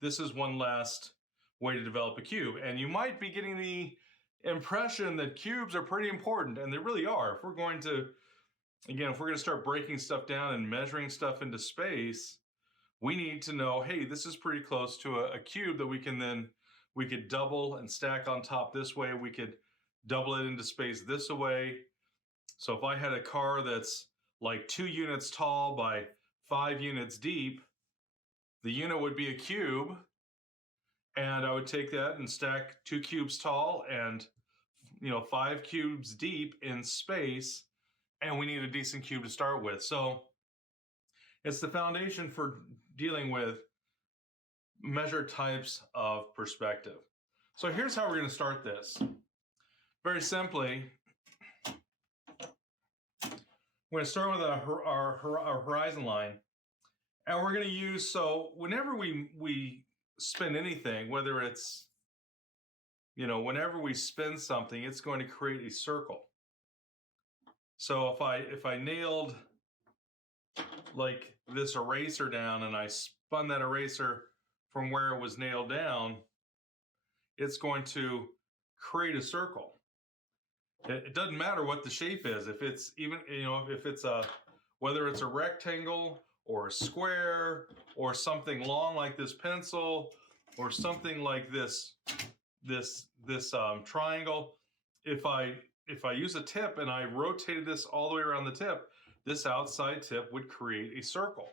this is one last way to develop a cube. And you might be getting the impression that cubes are pretty important, and they really are. If we're going to, again, if we're going to start breaking stuff down and measuring stuff into space, we need to know, hey, this is pretty close to a cube that we could double and stack on top this way. We could double it into space this way. So if I had a car that's like 2 units tall by 5 units deep, the unit would be a cube, and I would take that and stack 2 cubes tall and 5 cubes deep in space, and we need a decent cube to start with. So it's the foundation for dealing with measured types of perspective. So here's how we're going to start this. Very simply, we're going to start with our horizon line, and we're going to use, so whenever we spin anything, whether it's, whenever we spin something, it's going to create a circle. So if I nailed like this eraser down and I spun that eraser from where it was nailed down, it's going to create a circle. It doesn't matter what the shape is. If it's even, if it's whether it's a rectangle or a square or something long like this pencil or something like this triangle, if I use a tip and I rotated this all the way around the tip, this outside tip would create a circle.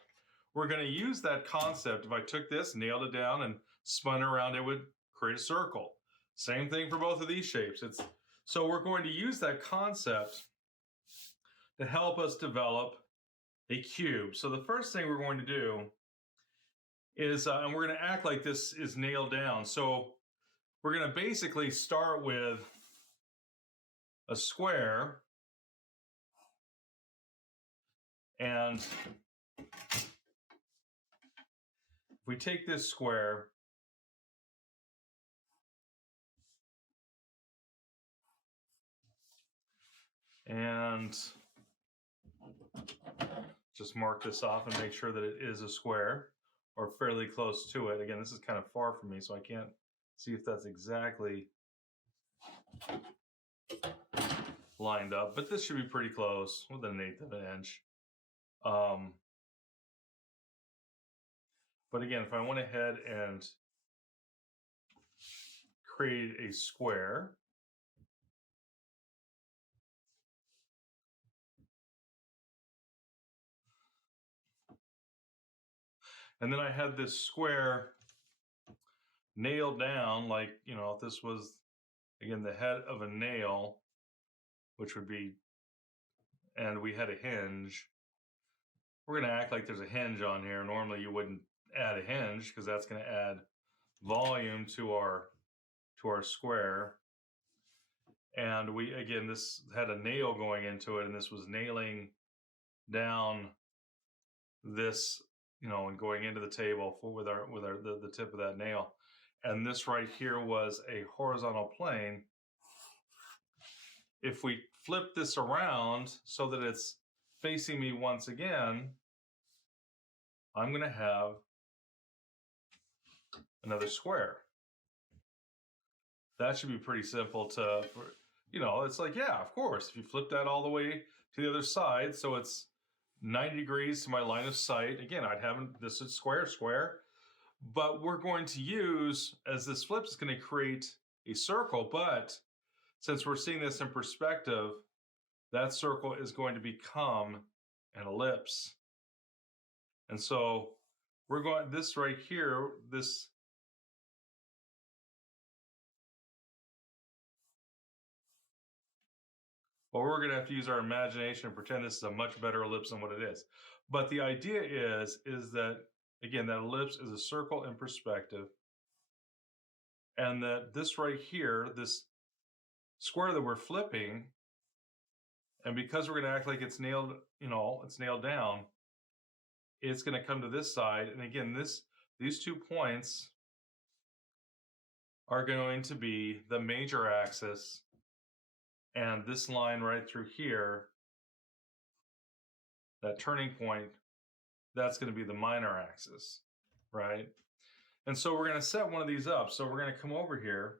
We're going to use that concept. If I took this, nailed it down, and spun around, it would create a circle. Same thing for both of these shapes. So we're going to use that concept to help us develop a cube. So the first thing we're going to do is, and we're going to act like this is nailed down. So we're going to basically start with a square, and if we take this square and just mark this off and make sure that it is a square or fairly close to it. Again, this is kind of far from me, so I can't see if that's exactly lined up, but this should be pretty close, within 1/8 of an inch. But again, if I went ahead and create a square, and then I had this square nailed down, like, if this was, again, the head of a nail, which would be, and we had a hinge, we're going to act like there's a hinge on here. Normally you wouldn't add a hinge because that's going to add volume to our square. And this had a nail going into it, and this was nailing down this, and going into the table with the tip of that nail. And this right here was a horizontal plane. If we flip this around so that it's facing me once again, I'm going to have another square. That should be pretty simple it's like, yeah, of course, if you flip that all the way to the other side, so it's 90 degrees to my line of sight. Again, this is square, but we're going to use, as this flips, it's going to create a circle, but since we're seeing this in perspective, that circle is going to become an ellipse. And so we're going, this right here, we're going to have to use our imagination and pretend this is a much better ellipse than what it is. But the idea is that, again, that ellipse is a circle in perspective, and that this right here, this square that we're flipping, and because we're going to act like it's nailed, it's nailed down, it's going to come to this side. And again, these 2 points are going to be the major axis, and this line right through here, that turning point, that's going to be the minor axis, right? And so we're going to set one of these up. So we're going to come over here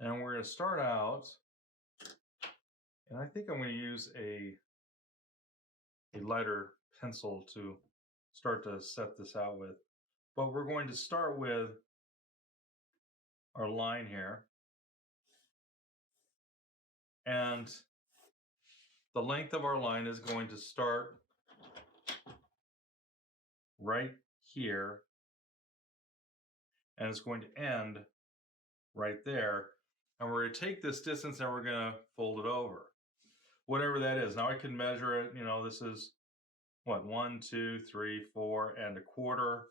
and we're going to start out, and I think I'm going to use a lighter pencil to start to set this out with. But we're going to start with our line here. And the length of our line is going to start right here. And it's going to end right there. And we're going to take this distance and we're going to fold it over. Whatever that is. Now I can measure it. You know, this is what, 1, 2, 3, 4 and a quarter.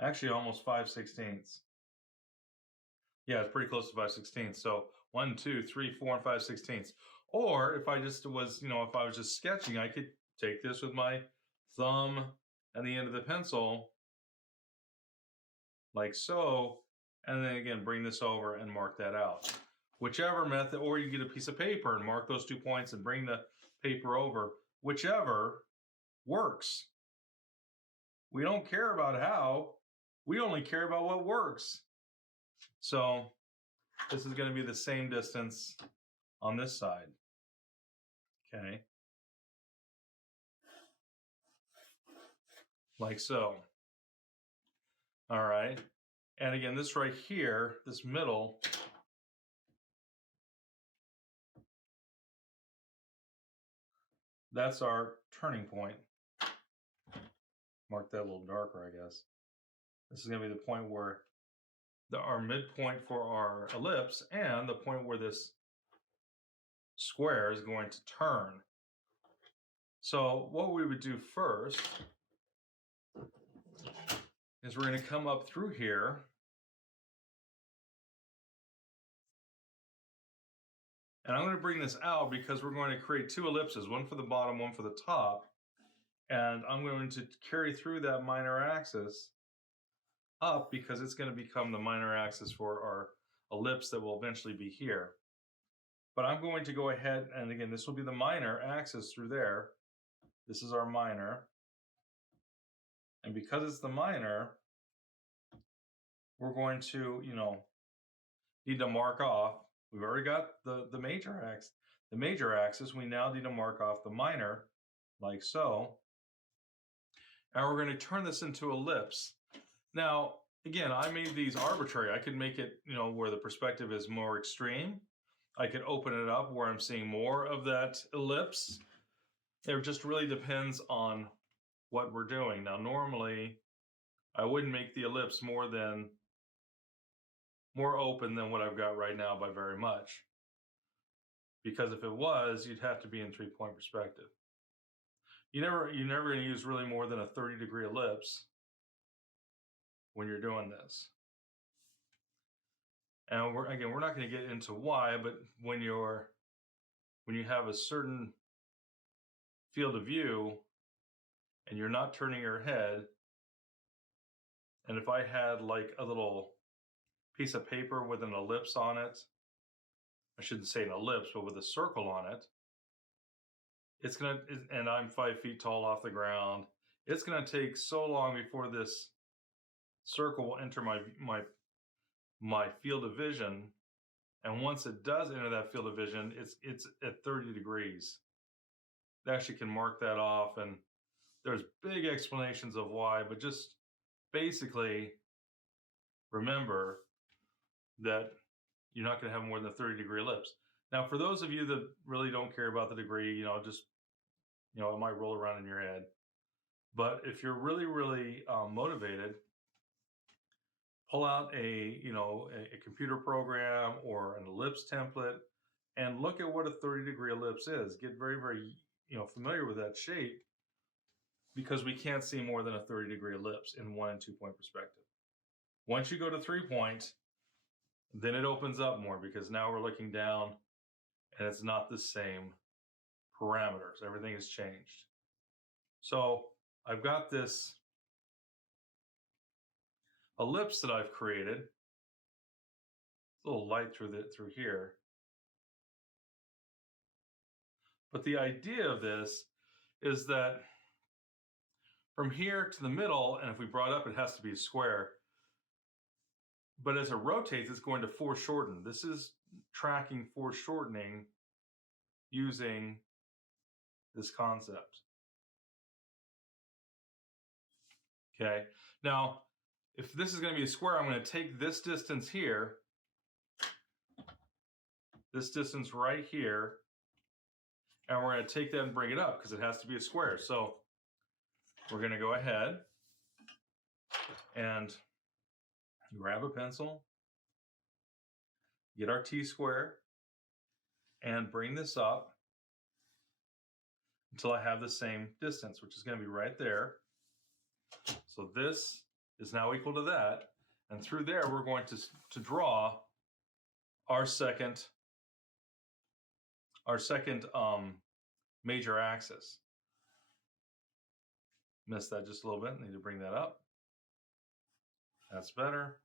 Actually, almost 5/16. Yeah, it's pretty close to 5/16. So 1, 2, 3, 4, and 5/16. Or if I just was, you know, if I was just sketching, I could take this with my thumb and the end of the pencil, like so, and then again, bring this over and mark that out. Whichever method, or you get a piece of paper and mark those 2 points and bring the paper over. Whichever works. We don't care about how, we only care about what works. So this is going to be the same distance on this side. Okay. Like so. All right. And again, this right here, this middle, that's our turning point. Mark that a little darker, I guess. This is going to be the point where our midpoint for our ellipse and the point where this square is going to turn. So what we would do first is we're going to come up through here and I'm going to bring this out because we're going to create 2 ellipses, one for the bottom, one for the top. And I'm going to carry through that minor axis up because it's going to become the minor axis for our ellipse that will eventually be here. But I'm going to go ahead, and again, this will be the minor axis through there. This is our minor. And because it's the minor, we're going to, you know, need to mark off. We've already got the major axis. The major axis, we now need to mark off the minor, like so. And we're going to turn this into ellipse. Now, again, I made these arbitrary. I could make it, you know, where the perspective is more extreme. I could open it up where I'm seeing more of that ellipse. It just really depends on what we're doing. Now, normally, I wouldn't make the ellipse more open than what I've got right now by very much. Because if it was, you'd have to be in 3-point perspective. You're never going to use really more than a 30-degree ellipse when you're doing this. And we're not going to get into why, but when you have a certain field of view and you're not turning your head, and if I had like a little piece of paper with an ellipse on it, I shouldn't say an ellipse, but with a circle on it, and I'm 5 feet tall off the ground, it's going to take so long before this circle will enter my field of vision. And once it does enter that field of vision, it's at 30 degrees. It actually can mark that off, and there's big explanations of why, but just basically remember that you're not going to have more than a 30-degree ellipse. Now, for those of you that really don't care about the degree, you know, just, you know, it might roll around in your head. But if you're really, really motivated, pull out a computer program or an ellipse template and look at what a 30-degree ellipse is. Get very, very, you know, familiar with that shape, because we can't see more than a 30-degree ellipse in 1 and 2-point perspective. Once you go to 3-point, then it opens up more, because now we're looking down and it's not the same parameters. Everything has changed. So I've got this ellipse that I've created. It's a little light through here. But the idea of this is that from here to the middle, and if we brought up, it has to be a square. But as it rotates, it's going to foreshorten. This is tracking foreshortening using this concept. Okay, now if this is going to be a square, I'm going to take this distance here, this distance right here, and we're going to take that and bring it up because it has to be a square. So we're going to go ahead and grab a pencil, get our T-square, and bring this up until I have the same distance, which is going to be right there. So this is now equal to that. And through there, we're going to draw our second major axis. Missed that just a little bit. Need to bring that up. That's better.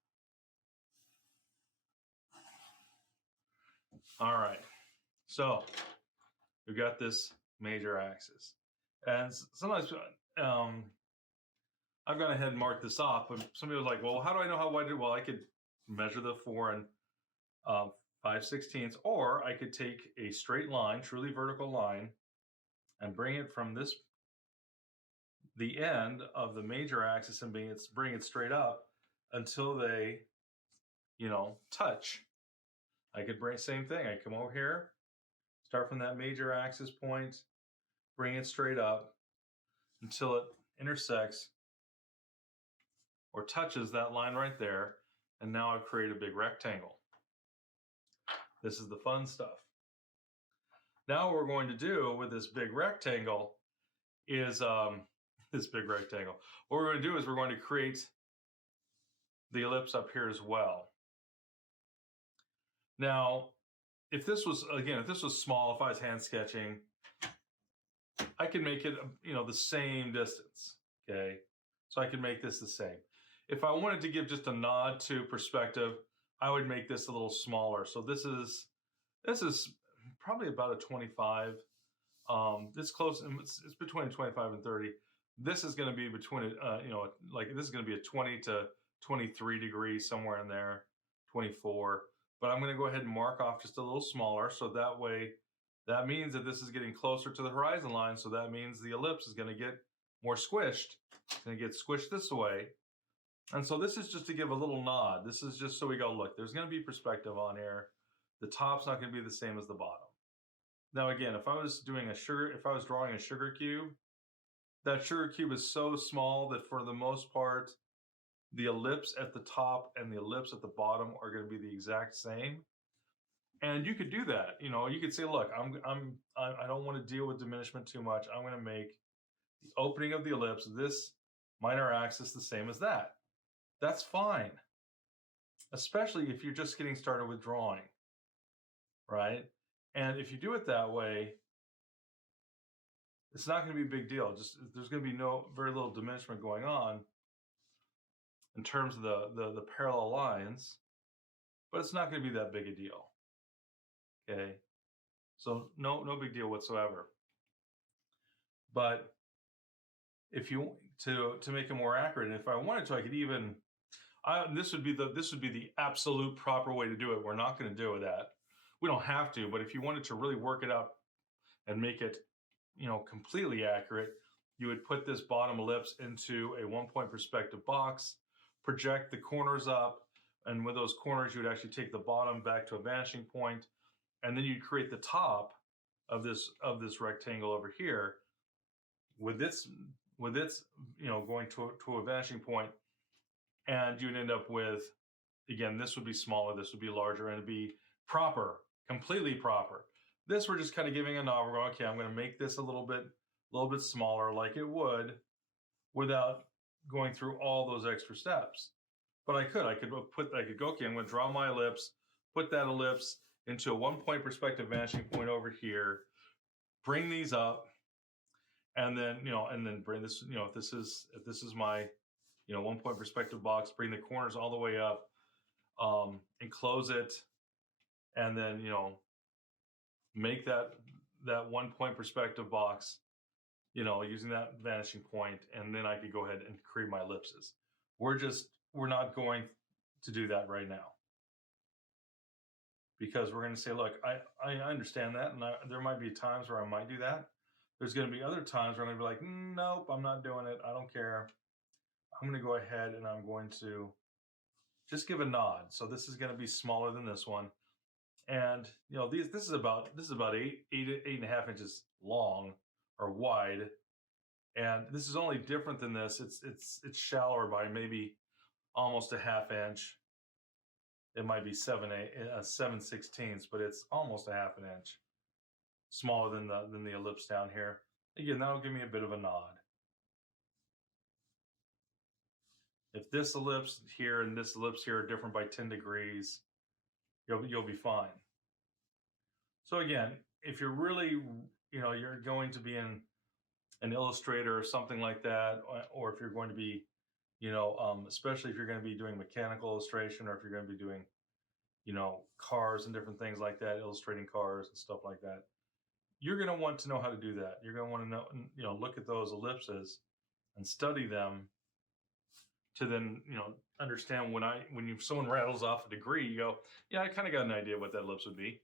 All right. So we've got this major axis. And sometimes I've gone ahead and marked this off, but somebody was like, well, how do I know how wide it is? Well, I could measure the 4 5/16, or I could take a straight line, truly vertical line, and bring it from the end of the major axis and bring it straight up until they, touch. I could bring same thing. I come over here, start from that major axis point, bring it straight up until it intersects or touches that line right there, and now I've created a big rectangle. This is the fun stuff. Now what we're going to do with this big rectangle is what we're going to do is we're going to create the ellipse up here as well. Now, if this was small, if I was hand sketching, I could make it, the same distance, okay? So I could make this the same. If I wanted to give just a nod to perspective, I would make this a little smaller. So this is probably about a 25. It's close, it's between 25 and 30. This is going to be between, this is going to be a 20 to 23 degrees, somewhere in there, 24. But I'm going to go ahead and mark off just a little smaller. So that way, that means that this is getting closer to the horizon line. So that means the ellipse is going to get more squished. It's going to get squished this way. And so this is just to give a little nod. This is just so we go, look, there's going to be perspective on here. The top's not going to be the same as the bottom. Now, again, if I was drawing a sugar cube, that sugar cube is so small that for the most part, the ellipse at the top and the ellipse at the bottom are going to be the exact same. And you could do that. You could say, look, I don't want to deal with diminishment too much. I'm going to make the opening of the ellipse, this minor axis, the same as that. That's fine, especially if you're just getting started with drawing, right? And if you do it that way, it's not going to be a big deal. There's going to be very little diminishment going on in terms of the parallel lines, but it's not going to be that big a deal. Okay, so no big deal whatsoever. But if you to make it more accurate, and if I wanted to, I could even this would be the absolute proper way to do it. We're not going to do that. We don't have to, but if you wanted to really work it up and make it, completely accurate, you would put this bottom ellipse into a 1-point perspective box, project the corners up, and with those corners, you would actually take the bottom back to a vanishing point, and then you'd create the top of this rectangle over here with its going to a vanishing point, and you'd end up with, again, this would be smaller, this would be larger, and it'd be proper, completely proper. This we're just kind of giving a nod. We're going, okay, I'm going to make this a little bit smaller, like it would, without going through all those extra steps. But I could go, okay, I'm going to draw my ellipse, put that ellipse into a 1-point perspective vanishing point over here, bring these up, and then bring this, if this is my 1-point perspective box, bring the corners all the way up, and close it, and then make that that 1-point perspective box, you know, using that vanishing point, and then I could go ahead and create my ellipses. We're not going to do that right now, because we're going to say, look, I understand that, and there might be times where I might do that. There's going to be other times where I'm going to be like, nope, I'm not doing it. I don't care. I'm going to go ahead and I'm going to just give a nod. So this is going to be smaller than this one. And you know, this is about 8.5 inches long or wide. And this is only different than this. It's shallower by maybe almost a half inch. It might be 7/16, but it's almost a half an inch smaller than the ellipse down here. Again, that'll give me a bit of a nod. If this ellipse here and this ellipse here are different by 10 degrees, you'll be fine. So again, if you're really, you know, you're going to be in an Illustrator or something like that, or if you're going to be, you know, especially if you're going to be doing mechanical illustration, or if you're going to be doing, you know, cars and different things like that, illustrating cars and stuff like that, you're going to want to know how to do that. You're going to want to know, you know, look at those ellipses and study them to then, you know, understand when someone rattles off a degree, you go, yeah, I kind of got an idea what that ellipse would be.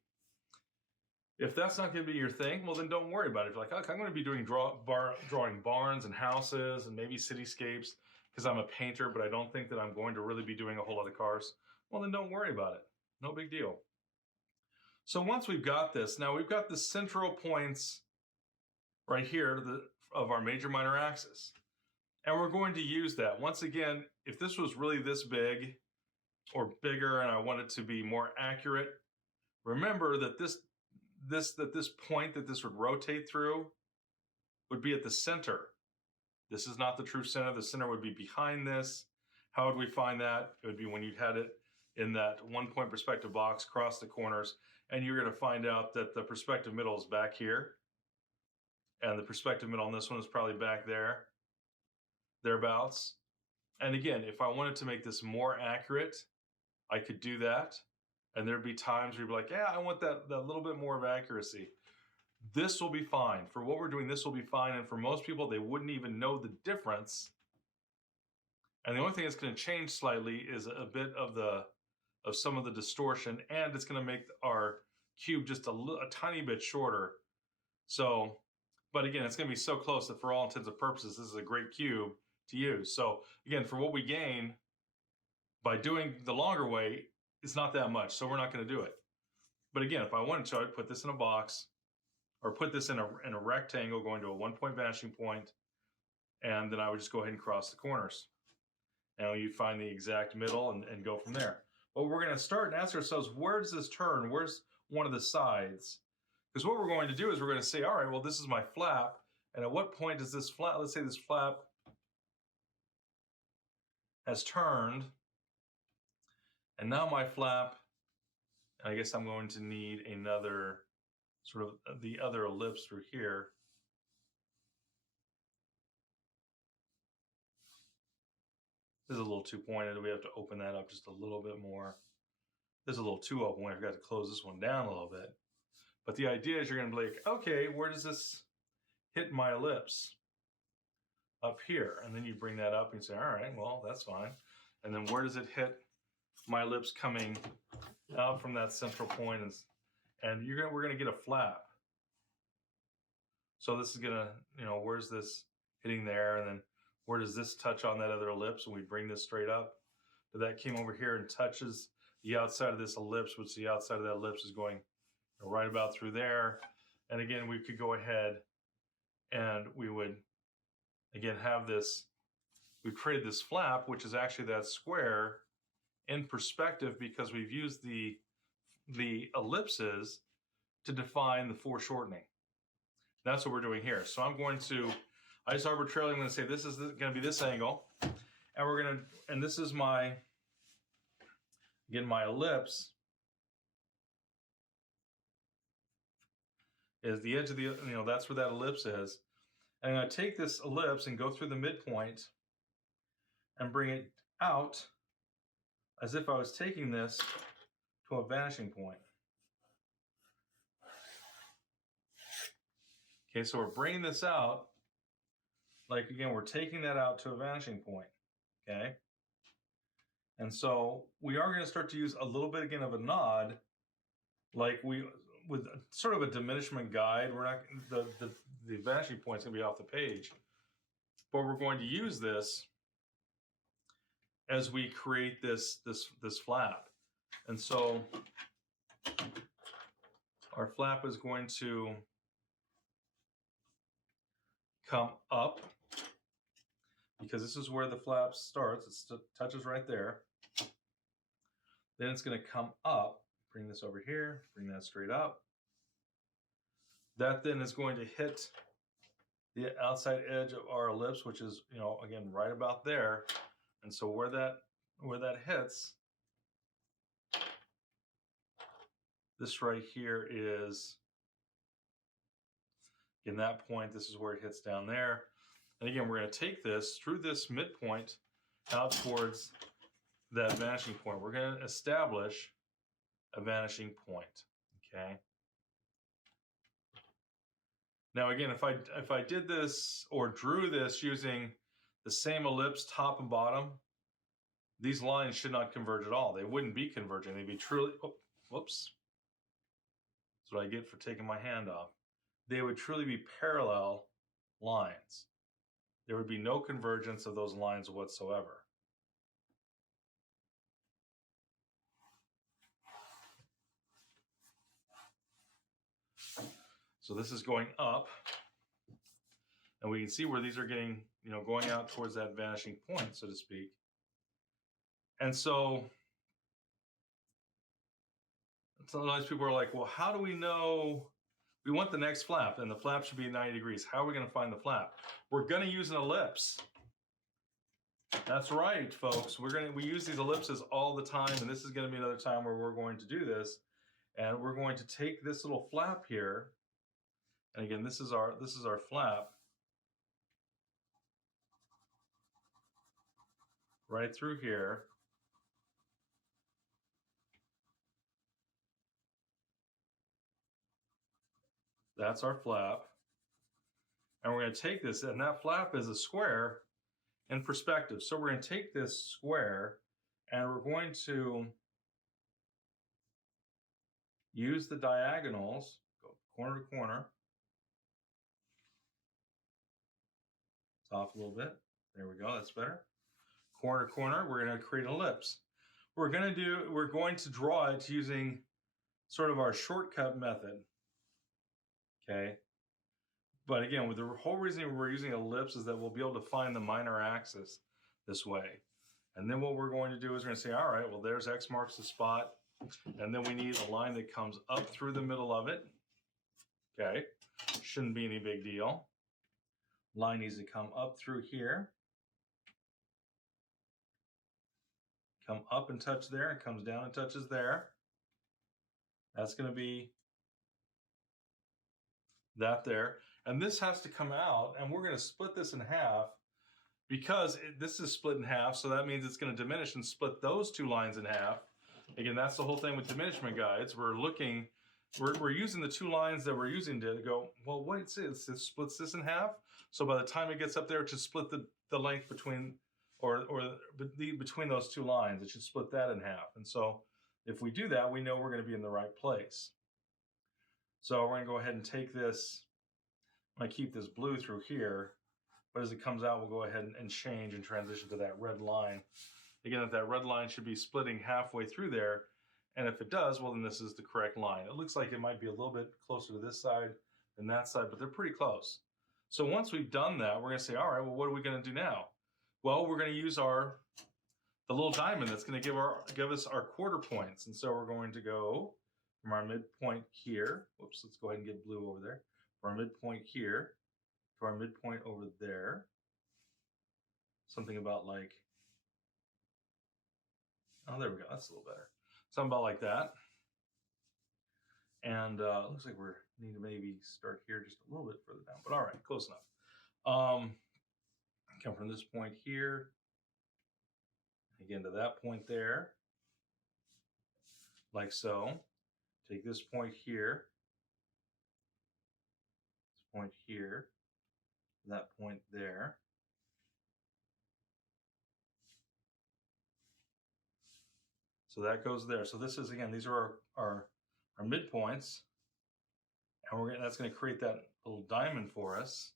If that's not going to be your thing, well, then don't worry about it. If you're like, okay, I'm going to be doing drawing barns and houses and maybe cityscapes because I'm a painter, but I don't think that I'm going to really be doing a whole lot of cars, well, then don't worry about it. No big deal. So once we've got this, now we've got the central points right here of our major minor axis. And we're going to use that. Once again, if this was really this big or bigger and I want it to be more accurate, remember that this point that this would rotate through would be at the center. This is not the true center. The center would be behind this. How would we find that? It would be when you had it in that 1-point perspective box across the corners, and you're going to find out that the perspective middle is back here, and the perspective middle on this one is probably back there, thereabouts. And again, if I wanted to make this more accurate, I could do that. And there'd be times where you'd be like, yeah, I want that little bit more of accuracy. This will be fine. For what we're doing, this will be fine. And for most people, they wouldn't even know the difference. And the only thing that's going to change slightly is a bit of some of the distortion, and it's going to make our cube just a tiny bit shorter. So, but again, it's going to be so close that for all intents and purposes, this is a great cube to use. So again, for what we gain by doing the longer way, it's not that much, so we're not going to do it. But again, if I wanted to, I'd put this in a box, or put this in a rectangle going to a 1-point vanishing point, and then I would just go ahead and cross the corners. And you'd find the exact middle and go from there. But we're going to start and ask ourselves, where does this turn? Where's one of the sides? Because what we're going to do is we're going to say, all right, well, this is my flap, and at what point does this flap, let's say this flap has turned, and now my flap, I guess I'm going to need another sort of the other ellipse through here. This is a little too pointed. We have to open that up just a little bit more. This is a little too open. I've got to close this one down a little bit. But the idea is you're going to be like, okay, where does this hit my ellipse? Up here. And then you bring that up and you say, all right, well, that's fine. And then where does it hit my ellipse coming out from that central point? And we're going to get a flap. So this is going to, you know, where's this hitting there? And then where does this touch on that other ellipse? And we bring this straight up. But that came over here and touches the outside of this ellipse, which the outside of that ellipse is going right about through there. And again, we could go ahead and we would, again, have this, we created this flap, which is actually that square in perspective because we've used the ellipses to define the foreshortening. That's what we're doing here. So I'm going to, I just arbitrarily, I'm going to say this is going to be this angle, and we're going to, and this is my, again, my ellipse is the edge of the, you know, that's where that ellipse is. And I'm going to take this ellipse and go through the midpoint and bring it out as if I was taking this to a vanishing point. Okay, so we're bringing this out. Like, again, we're taking that out to a vanishing point. Okay. And so we are going to start to use a little bit, again, of a nod, like with sort of a diminishment guide. We're not, the vanishing point's going to be off the page. But we're going to use this as we create this flap. And so our flap is going to come up, because this is where the flap starts. It touches right there. Then it's going to come up. Bring this over here. Bring that straight up. That then is going to hit the outside edge of our ellipse, which is, again, right about there. And so where that hits, this right here is, in that point, this is where it hits down there. And again, we're going to take this through this midpoint out towards that vanishing point. We're going to establish a vanishing point. Okay. Now, again, if I did this or drew this using the same ellipse top and bottom, these lines should not converge at all. They wouldn't be converging. They'd be truly, whoops. That's what I get for taking my hand off. They would truly be parallel lines. There would be no convergence of those lines whatsoever. So this is going up, and we can see where these are getting, going out towards that vanishing point, so to speak. And so sometimes people are like, well, how do we know? We want the next flap, and the flap should be 90 degrees. How are we going to find the flap? We're going to use an ellipse. That's right, folks. We use these ellipses all the time, and this is going to be another time where we're going to do this. And we're going to take this little flap here, and again, this is our flap, right through here. That's our flap. And we're going to take this, and that flap is a square in perspective. So we're going to take this square, and we're going to use the diagonals, go corner to corner. It's off a little bit. There we go, that's better. Corner to corner, we're going to create an ellipse. We're going to draw it using sort of our shortcut method. Okay. But again, with the whole reason we're using ellipse is that we'll be able to find the minor axis this way. And then what we're going to do is we're going to say, all right, well, there's X marks the spot. And then we need a line that comes up through the middle of it. Okay. Shouldn't be any big deal. Line needs to come up through here. Come up and touch there, and comes down and touches there. That's going to be that there. And this has to come out, and we're going to split this in half, because this is split in half, so that means it's going to diminish and split those two lines in half. Again, that's the whole thing with diminishment guides. We're using the two lines that we're using to go, well, wait, it splits this in half. So by the time it gets up there, it should split the length between, between those two lines. It should split that in half. And so if we do that, we know we're going to be in the right place. So we're going to go ahead and take this. I'm going to keep this blue through here, but as it comes out, we'll go ahead and change and transition to that red line. Again, that red line should be splitting halfway through there, and if it does, well, then this is the correct line. It looks like it might be a little bit closer to this side than that side, but they're pretty close. So once we've done that, we're going to say, all right, well, what are we going to do now? Well, we're going to use the little diamond that's going to give us our quarter points. And so we're going to go from our midpoint here. Whoops, let's go ahead and get blue over there. From our midpoint here to our midpoint over there. Something about like, oh, there we go. That's a little better. Something about like that. And it looks like we need to maybe start here just a little bit further down. But all right, close enough. Come from this point here. Again, to that point there. Like so. Take this point here. point here, that point there. So that goes there. So this is, again, these are our midpoints. And that's going to create that little diamond for us.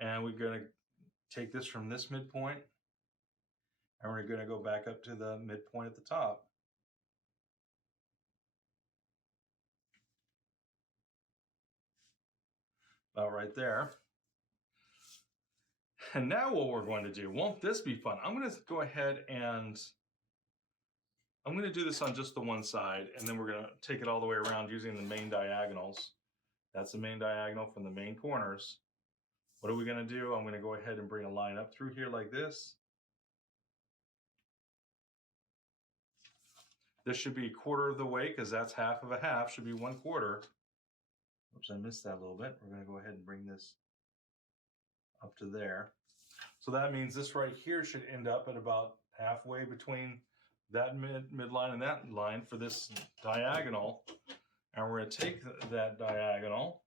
And we're going to take this from this midpoint, and we're going to go back up to the midpoint at the top. About right there. And now what we're going to do, won't this be fun? I'm going to go ahead and I'm going to do this on just the one side, and then we're going to take it all the way around using the main diagonals. That's the main diagonal from the main corners. What are we going to do? I'm going to go ahead and bring a line up through here like this. This should be a quarter of the way, because that's half of a half, should be 1/4. Oops, I missed that a little bit. We're going to go ahead and bring this up to there. So that means this right here should end up at about halfway between that midline and that line for this diagonal. And we're going to take that diagonal.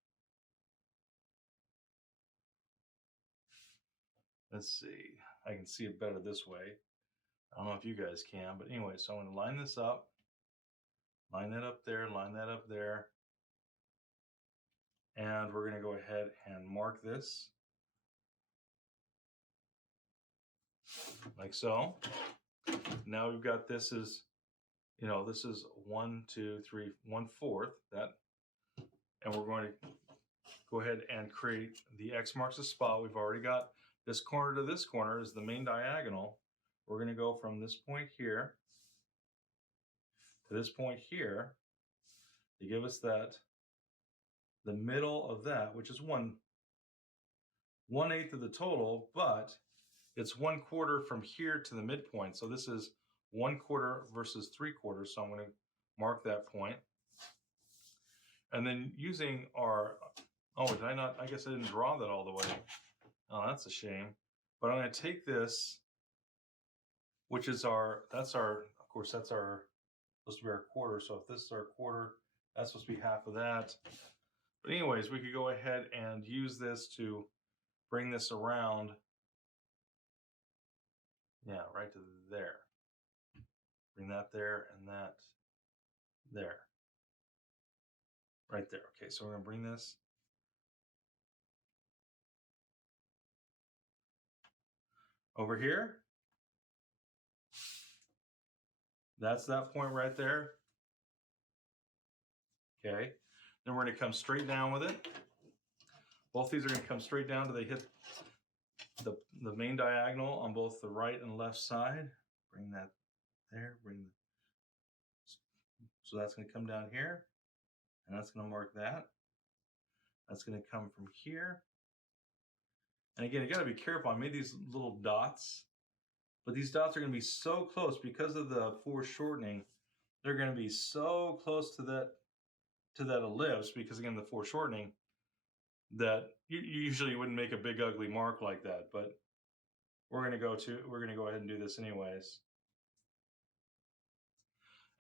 Let's see. I can see it better this way. I don't know if you guys can, but anyway, so I'm going to line this up. Line that up there, line that up there. And we're going to go ahead and mark this. Like so. Now we've got this is, this is 1, 2, 3, 1/4. That, and we're going to go ahead and create the X marks the spot. We've already got this corner to this corner is the main diagonal. We're going to go from this point here to this point here to give us that, the middle of that, which is 1/8 of the total, but it's 1/4 from here to the midpoint. So this is 1/4 versus 3/4. So I'm going to mark that point. And then using our, oh, did I not? I guess I didn't draw that all the way. Oh, that's a shame. But I'm going to take this, which is that's our, of course, that's our, supposed to be our quarter. So if this is our quarter, that's supposed to be half of that. But anyways, we could go ahead and use this to bring this around. Yeah, right to there. Bring that there and that there. Right there. Okay, so we're going to bring this over here. That's that point right there. Okay, then we're going to come straight down with it. Both these are going to come straight down till they hit the main diagonal on both the right and left side. Bring that there. So that's going to come down here, and that's going to mark that. That's going to come from here. And again, you got to be careful. I made these little dots, but these dots are going to be so close because of the foreshortening. They're going to be so close to that ellipse, because again, the foreshortening, that you usually wouldn't make a big ugly mark like that, but we're going to go ahead and do this anyways.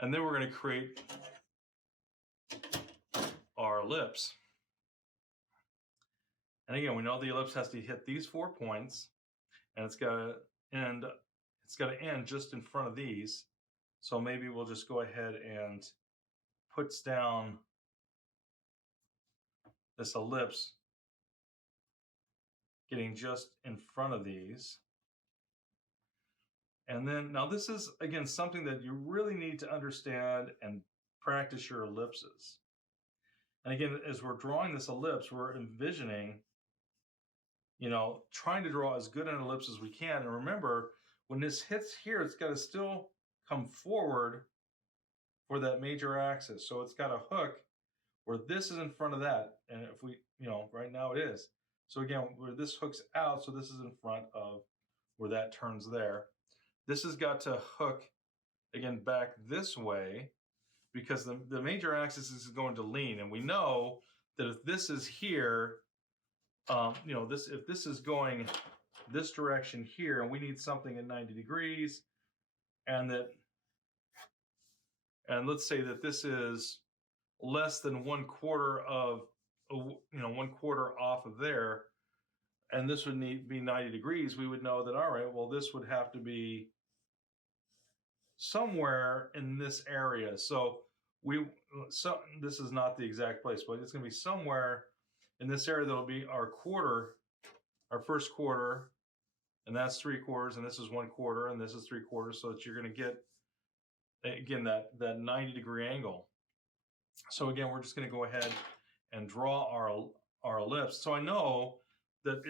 And then we're going to create our ellipse. And again, we know the ellipse has to hit these 4 points, and it's got to end just in front of these. So maybe we'll just go ahead and put down this ellipse getting just in front of these. And then, now this is, again, something that you really need to understand and practice your ellipses. And again, as we're drawing this ellipse, we're envisioning, trying to draw as good an ellipse as we can. And remember, when this hits here, it's got to still come forward for that major axis. So it's got a hook where this is in front of that. And if we, right now it is. So again, where this hooks out, so this is in front of where that turns there. This has got to hook, again, back this way, because the major axis is going to lean. And we know that if this is here, if this is going this direction here, and we need something at 90 degrees, and let's say that this is less than 1/4 of 1/4 off of there, and this would be 90 degrees, we would know that, all right, well, this would have to be somewhere in this area. So this is not the exact place, but it's going to be somewhere in this area. That'll be our quarter, our first quarter, and that's 3/4, and this is 1/4, and this is 3/4. So that you're going to get, again, that 90-degree angle. So again, we're just going to go ahead and draw our ellipse. So I know that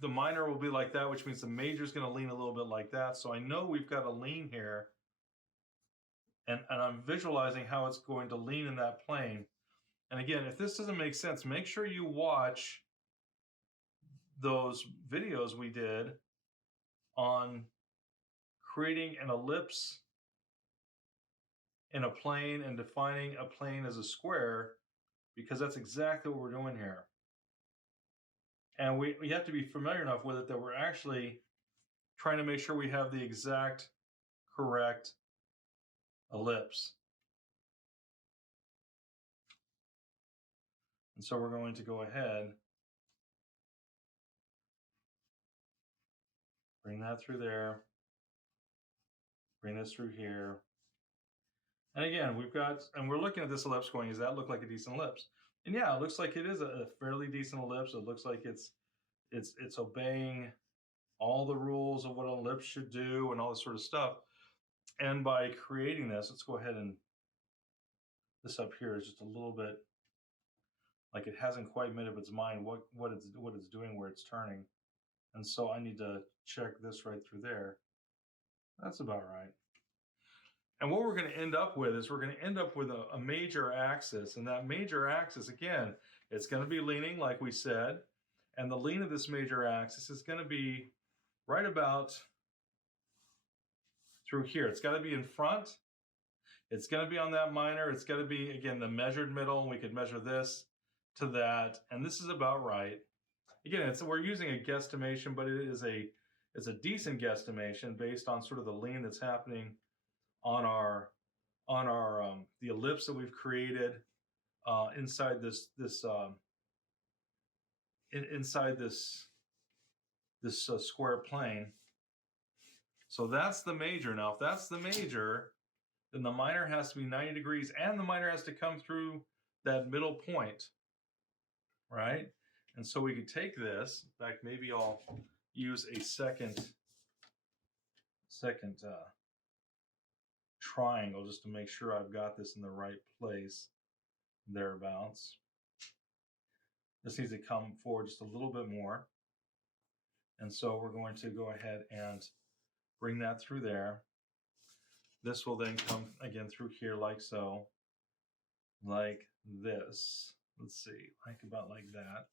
the minor will be like that, which means the major is going to lean a little bit like that. So I know we've got a lean here. And I'm visualizing how it's going to lean in that plane. And again, if this doesn't make sense, make sure you watch those videos we did on creating an ellipse in a plane and defining a plane as a square, because that's exactly what we're doing here. And we have to be familiar enough with it that we're actually trying to make sure we have the exact correct ellipse. And so we're going to go ahead, bring that through there, bring this through here. And again, we're looking at this ellipse going, does that look like a decent ellipse? And yeah, it looks like it is a fairly decent ellipse. It looks like it's obeying all the rules of what an ellipse should do and all this sort of stuff. And by creating this, let's go ahead and, this up here is just a little bit like it hasn't quite made up its mind what it's doing, where it's turning. And so I need to check this right through there. That's about right. And what we're going to end up with is we're going to end up with a major axis. And that major axis, again, it's going to be leaning like we said. And the lean of this major axis is going to be right about through here. It's got to be in front. It's going to be on that minor. It's got to be, again, the measured middle. We could measure this to that. And this is about right. Again, we're using a guesstimation, but it's a decent guesstimation based on sort of the lean that's happening on the ellipse that we've created inside this square plane. So that's the major. Now, if that's the major, then the minor has to be 90 degrees, and the minor has to come through that middle point, right? And so we could take this. In fact, maybe I'll use a second triangle just to make sure I've got this in the right place, thereabouts. This needs to come forward just a little bit more. And so we're going to go ahead and bring that through there. This will then come again through here like so, like this. Let's see, about like that.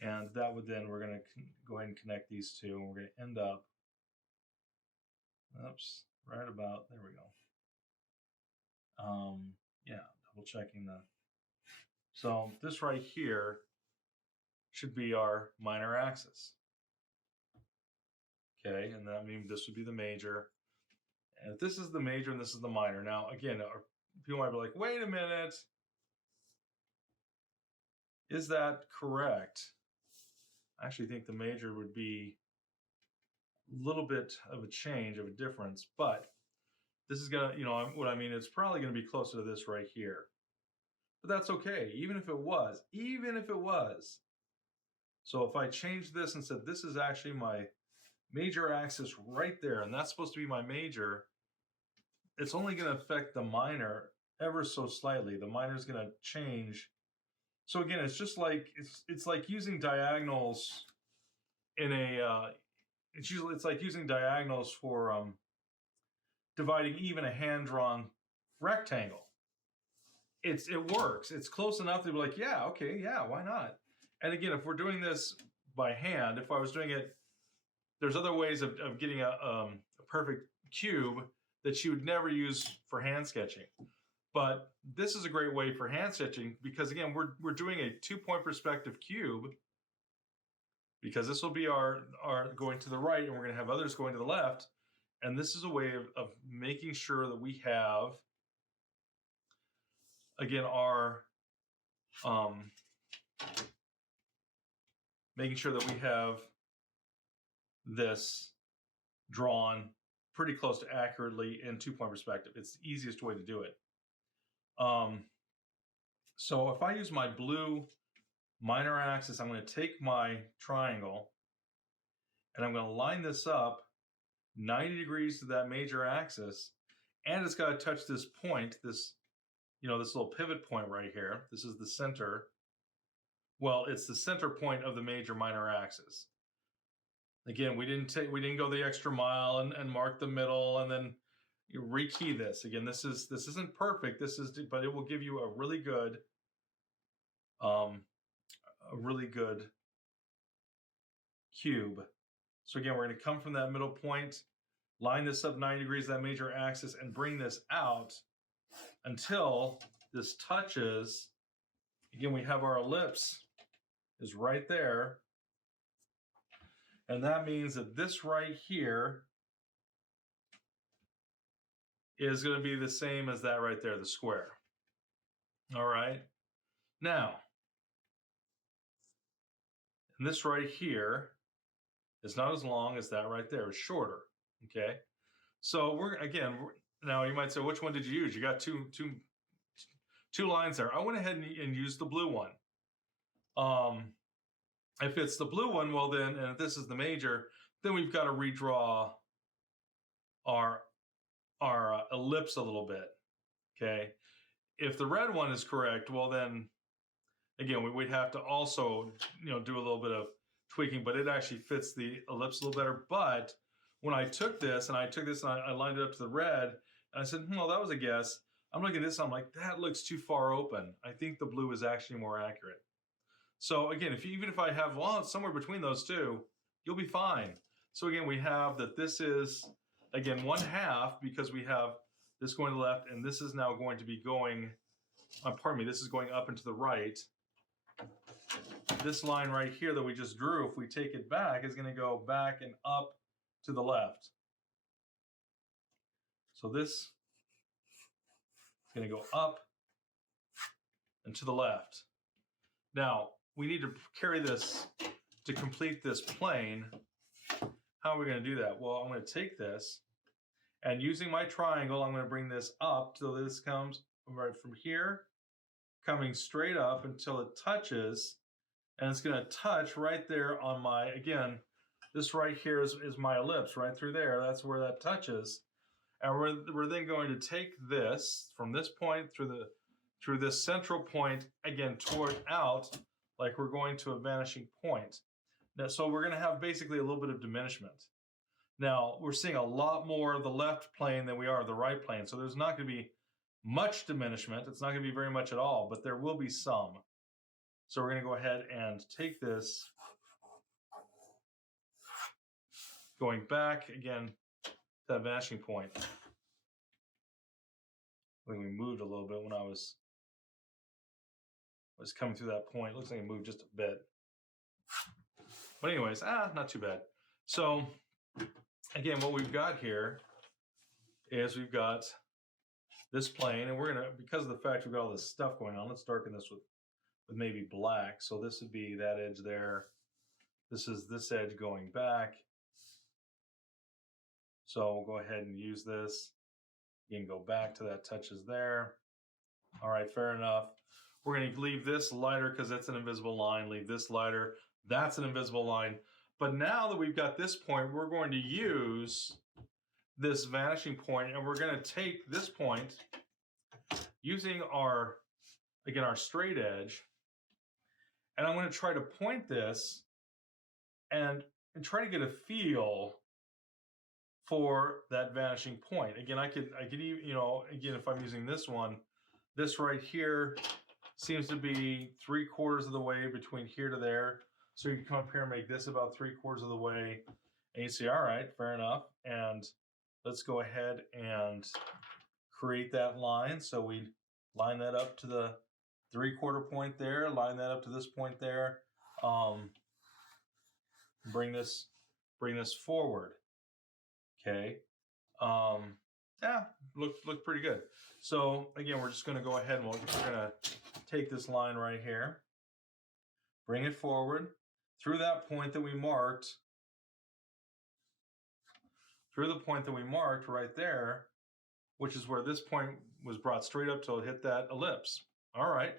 And that would then, we're going to go ahead and connect these two, and we're going to end up, oops, right about, there we go. Yeah, double checking so this right here should be our minor axis. Okay, and that means this would be the major. And if this is the major and this is the minor. Now, again, people might be like, wait a minute, is that correct? I actually think the major would be a little bit of a change, of a difference, but this is gonna, what I mean, it's probably gonna be closer to this right here. But that's okay, even if it was. So if I change this and said, this is actually my major axis right there, and that's supposed to be my major, it's only gonna affect the minor ever so slightly. The minor is gonna change. So again, it's just like, it's like using diagonals in a, it's like using diagonals for dividing even a hand-drawn rectangle. It works. It's close enough to be like, yeah, okay, yeah, why not? And again, if we're doing this by hand, if I was doing it, there's other ways of getting a perfect cube that you would never use for hand sketching. But this is a great way for hand sketching because, again, we're doing a 2-point perspective cube, because this will be our going to the right, and we're going to have others going to the left. And this is a way of making sure that we have, again, our making sure that we have this drawn pretty close to accurately in 2-point perspective. It's the easiest way to do it. So if I use my blue minor axis, I'm going to take my triangle and I'm going to line this up 90 degrees to that major axis, and it's got to touch this point, this little pivot point right here. This is the center. Well, it's the center point of the major minor axis. Again, we didn't go the extra mile and mark the middle and then you rekey this. Again, this isn't perfect. But it will give you a really good cube. So again, we're going to come from that middle point, line this up 90 degrees, that major axis, and bring this out until this touches. Again, we have our ellipse is right there. And that means that this right here is going to be the same as that right there, the square. All right. Now, and this right here is not as long as that right there. It's shorter. Okay. So now you might say, which one did you use? You got two lines there. I went ahead and used the blue one. If it's the blue one, well then, and if this is the major, then we've got to redraw our ellipse a little bit. Okay. If the red one is correct, well then, again, we'd have to also, do a little bit of tweaking, but it actually fits the ellipse a little better. But when I took this and I lined it up to the red, and I said, well, that was a guess. I'm looking at this, I'm like, that looks too far open. I think the blue is actually more accurate. So again, even if I have, well, somewhere between those two, you'll be fine. So again, we have that this is, again, 1/2 because we have this going to the left, and this is now going to be going, this is going up and to the right. This line right here that we just drew, if we take it back, is going to go back and up to the left. So this is going to go up and to the left. Now, we need to carry this to complete this plane. How are we going to do that? Well, I'm going to take this, and using my triangle, I'm going to bring this up till this comes right from here, coming straight up until it touches, and it's going to touch right there on my, again, this right here is my ellipse, right through there. That's where that touches. And we're then going to take this from this point through this central point, again, toward out, like we're going to a vanishing point. Now, so we're going to have basically a little bit of diminishment. Now, we're seeing a lot more of the left plane than we are of the right plane, so there's not going to be much diminishment. It's not going to be very much at all, but there will be some. So we're going to go ahead and take this, going back, again, to that vanishing point. I think we moved a little bit when I was coming through that point. It looks like it moved just a bit. But anyways, not too bad. So again, what we've got here is we've got this plane, and we're gonna, because of the fact we've got all this stuff going on, let's darken this with maybe black. So this would be that edge there. This is this edge going back. So we'll go ahead and use this. You can go back to that touches there. All right, fair enough. We're going to leave this lighter because that's an invisible line. Leave this lighter. That's an invisible line. But now that we've got this point, we're going to use this vanishing point, and we're going to take this point using our straight edge, and I'm going to try to point this and try to get a feel for that vanishing point. Again, I could even, again, if I'm using this one, this right here seems to be 3/4 of the way between here to there. So you can come up here and make this about 3/4 of the way, and you see, all right, fair enough. And let's go ahead and create that line. So we line that up to the 3/4 point there, line that up to this point there. Bring this forward. Okay. Yeah, looked pretty good. So again, we're just going to go ahead and we're going to take this line right here, bring it forward. through that point that we marked, right there, which is where this point was brought straight up till it hit that ellipse. All right,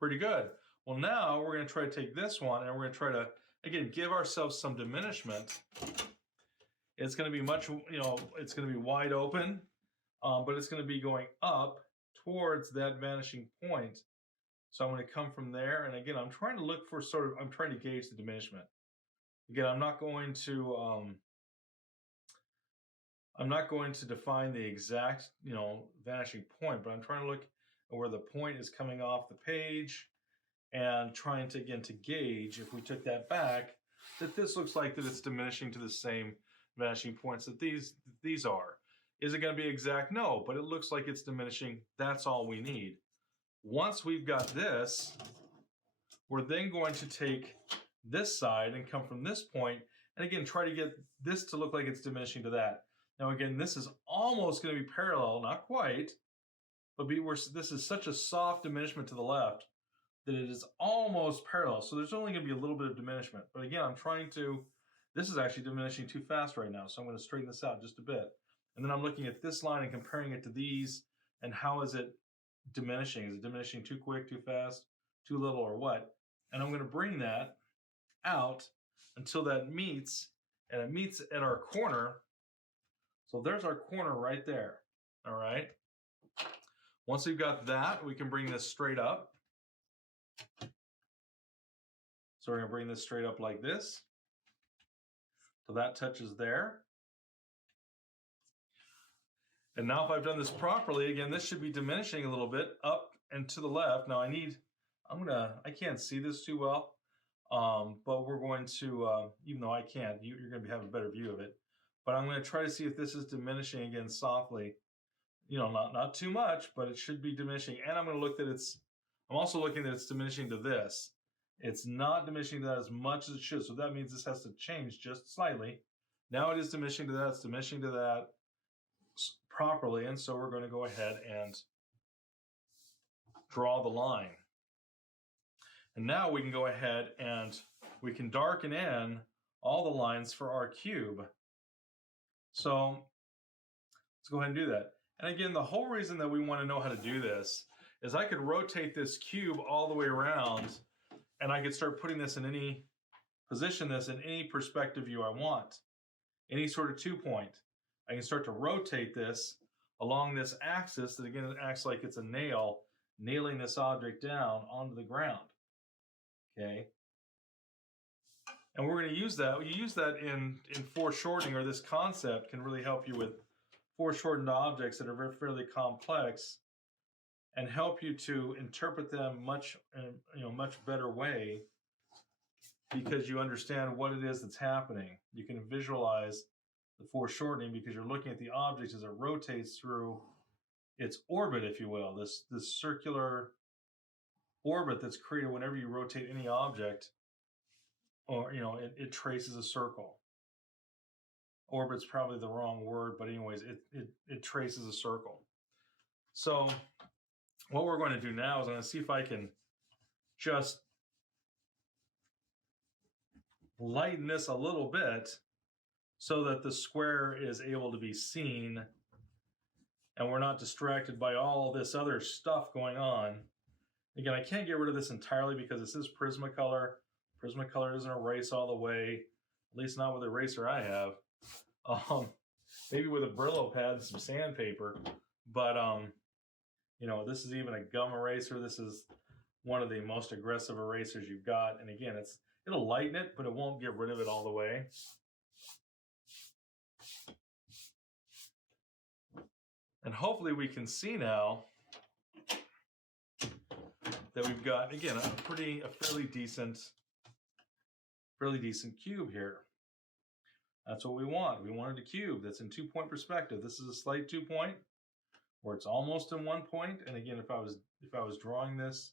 pretty good. Well, now we're going to try to take this one and we're going to try to, again, give ourselves some diminishment. It's going to be much, it's going to be wide open, but it's going to be going up towards that vanishing point. So I'm going to come from there, and again, I'm trying to look for I'm trying to gauge the diminishment. Again, I'm not going to define the exact, vanishing point, but I'm trying to look at where the point is coming off the page and trying to, again, to gauge, if we took that back, that this looks like that it's diminishing to the same vanishing points that these are. Is it going to be exact? No, but it looks like it's diminishing. That's all we need. Once we've got this, we're then going to take this side and come from this point, and again, try to get this to look like it's diminishing to that. Now again, this is almost going to be parallel, not quite, but this is such a soft diminishment to the left that it is almost parallel. So there's only going to be a little bit of diminishment. But again, this is actually diminishing too fast right now, so I'm going to straighten this out just a bit. And then I'm looking at this line and comparing it to these, and how is it diminishing? Is it diminishing too quick, too fast, too little, or what? And I'm going to bring that out until that meets, and it meets at our corner. So there's our corner right there, all right? Once we've got that, we can bring this straight up. So we're going to bring this straight up like this. So that touches there. And now if I've done this properly, again, this should be diminishing a little bit up and to the left. Now I can't see this too well, but we're going to, even though I can't, you're going to have a better view of it. But I'm going to try to see if this is diminishing again softly. Not too much, but it should be diminishing. And I'm going to look that I'm also looking that it's diminishing to this. It's not diminishing to that as much as it should. So that means this has to change just slightly. Now it is diminishing to that, it's diminishing to that properly. And so we're going to go ahead and draw the line. And now we can go ahead and we can darken in all the lines for our cube. So let's go ahead and do that. And again, the whole reason that we want to know how to do this is I could rotate this cube all the way around, and I could start putting this position this in any perspective view I want, any sort of 2-point. I can start to rotate this along this axis that, again, it acts like it's a nail, nailing this object down onto the ground, okay? And we're going to use that. You use that in foreshortening, or this concept can really help you with foreshortened objects that are fairly complex, and help you to interpret them much better way, because you understand what it is that's happening. You can visualize the foreshortening because you're looking at the object as it rotates through its orbit, if you will, this circular orbit that's created whenever you rotate any object, or it traces a circle. Orbit's probably the wrong word, but anyways, it traces a circle. So what we're going to do now is I'm going to see if I can just lighten this a little bit so that the square is able to be seen and we're not distracted by all this other stuff going on. Again, I can't get rid of this entirely because this is Prismacolor. Prismacolor doesn't erase all the way, at least not with the eraser I have. Maybe with a Brillo pad and some sandpaper, but this is even a gum eraser. This is one of the most aggressive erasers you've got, and again, it'll lighten it, but it won't get rid of it all the way. And hopefully we can see now that we've got, again, a fairly decent cube here. That's what we want. We wanted a cube that's in 2-point perspective. This is a slight 2-point where it's almost in 1 point. And again, if I was drawing this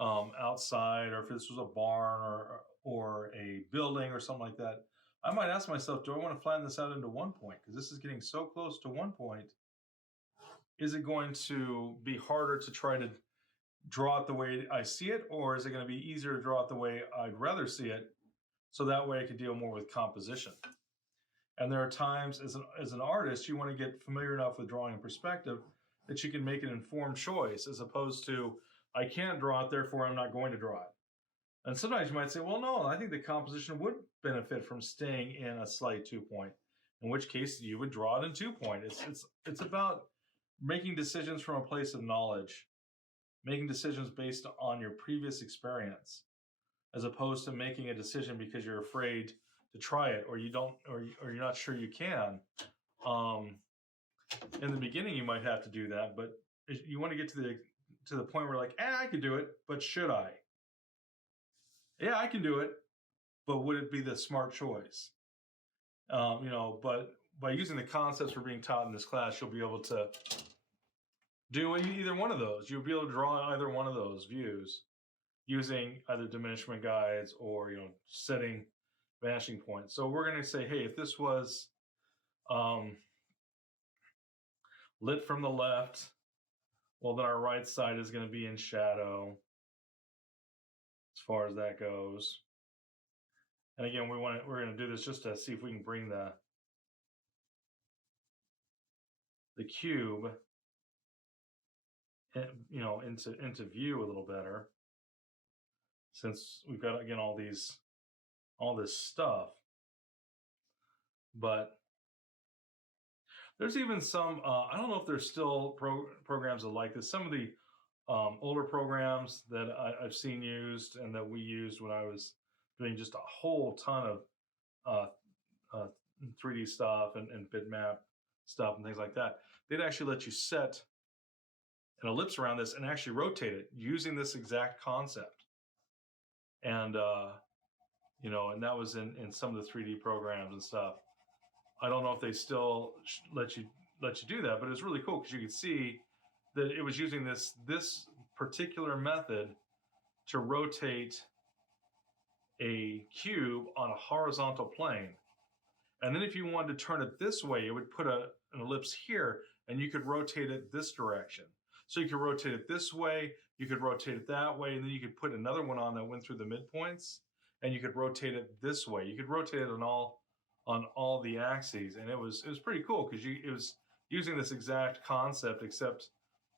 outside, or if this was a barn or a building or something like that, I might ask myself, do I want to flatten this out into 1 point? Because this is getting so close to 1 point. Is it going to be harder to try to draw it the way I see it, or is it going to be easier to draw it the way I'd rather see it, so that way I could deal more with composition? And there are times as an artist, you want to get familiar enough with drawing in perspective that you can make an informed choice, as opposed to, I can't draw it, therefore I'm not going to draw it. And sometimes you might say, well, no, I think the composition would benefit from staying in a slight 2-point, in which case you would draw it in 2-point. It's about making decisions from a place of knowledge, making decisions based on your previous experience, as opposed to making a decision because you're afraid to try it, or you don't, or you're not sure you can. In the beginning, you might have to do that, but you want to get to the point where like, I could do it, but should I? Yeah, I can do it, but would it be the smart choice? But by using the concepts we're being taught in this class, you'll be able to do either one of those. You'll be able to draw either one of those views using either diminishment guides or setting vanishing points. So we're going to say, hey, if this was lit from the left, well, then our right side is going to be in shadow, as far as that goes. And again, we're going to do this just to see if we can bring the cube, into view a little better, since we've got, again, all this stuff. But there's even some, I don't know if there's still programs that like this. Some of the older programs that I've seen used and that we used when I was doing just a whole ton of 3D stuff and bitmap stuff and things like that, they'd actually let you set an ellipse around this and actually rotate it using this exact concept. And and that was in some of the 3D programs and stuff. I don't know if they still let you do that, but it's really cool because you could see that it was using this particular method to rotate a cube on a horizontal plane. And then if you wanted to turn it this way, it would put an ellipse here, and you could rotate it this direction. So you could rotate it this way, you could rotate it that way, and then you could put another one on that went through the midpoints, and you could rotate it this way. You could rotate it on all the axes, and it was pretty cool because it was using this exact concept, except,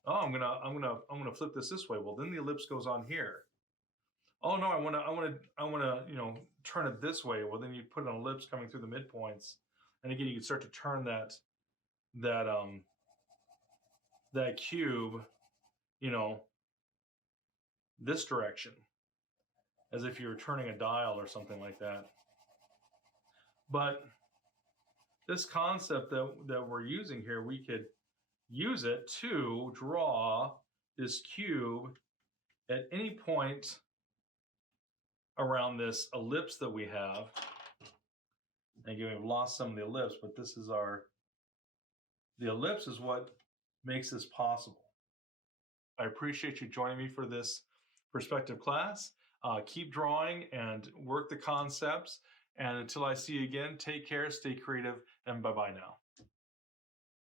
oh, I'm gonna flip this way. Well, then the ellipse goes on here. Oh no, I wanna turn it this way. Well, then you put an ellipse coming through the midpoints, and again you can start to turn that cube, this direction, as if you were turning a dial or something like that. But this concept that we're using here, we could use it to draw this cube at any point around this ellipse that we have. And again, we've lost some of the ellipse, but this is the ellipse is what makes this possible. I appreciate you joining me for this perspective class. Keep drawing and work the concepts. And until I see you again, take care, stay creative, and bye-bye now.